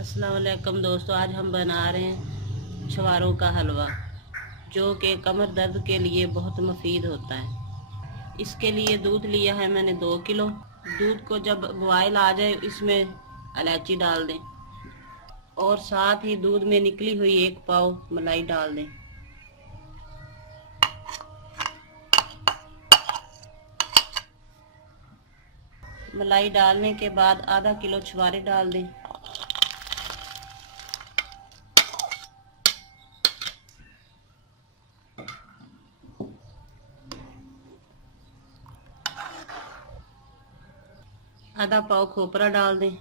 अस्सलाम वालेकुम दोस्तों, आज हम बना रहे हैं छुआरों का हलवा, जो कि कमर दर्द के लिए बहुत मुफीद होता है। इसके लिए दूध लिया है मैंने 2 किलो। दूध को जब बॉयल आ जाए इसमें इलायची डाल दें और साथ ही दूध में निकली हुई 1 पाव मलाई डाल दें। मलाई डालने के बाद आधा किलो छुआरे डाल दें। आधा पाव खोपरा डाल दें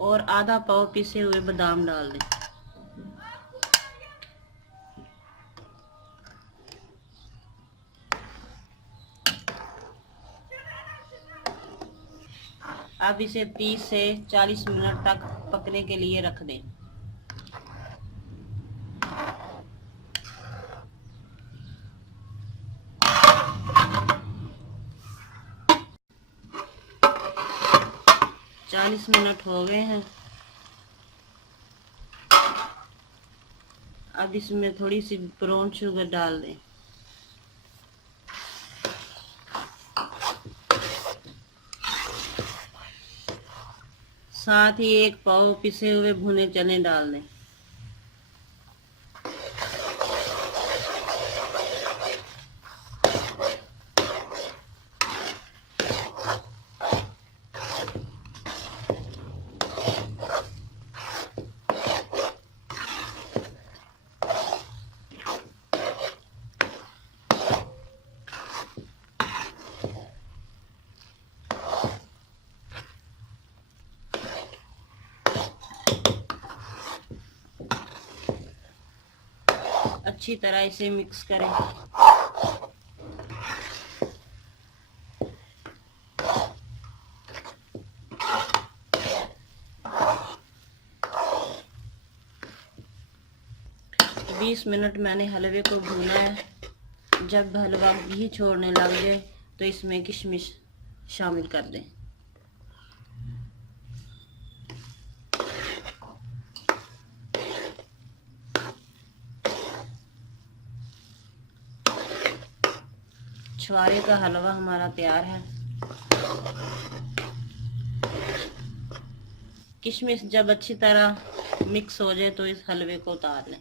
और आधा पाव पिसे हुए बादाम डाल दें। अब इसे 30 से 40 मिनट तक पकने के लिए रख दें। चालीस मिनट हो गए हैं। अब इसमें थोड़ी सी ब्राउन शुगर डाल दें। साथ ही 1 पाव पिसे हुए भुने चने डाल दें। अच्छी तरह इसे मिक्स करें। बीस मिनट मैंने हलवे को भूना है। जब हलवा घी छोड़ने लग जाए तो इसमें किशमिश शामिल कर दें। छुआरे का हलवा हमारा तैयार है। किशमिश जब अच्छी तरह मिक्स हो जाए तो इस हलवे को उतार लें।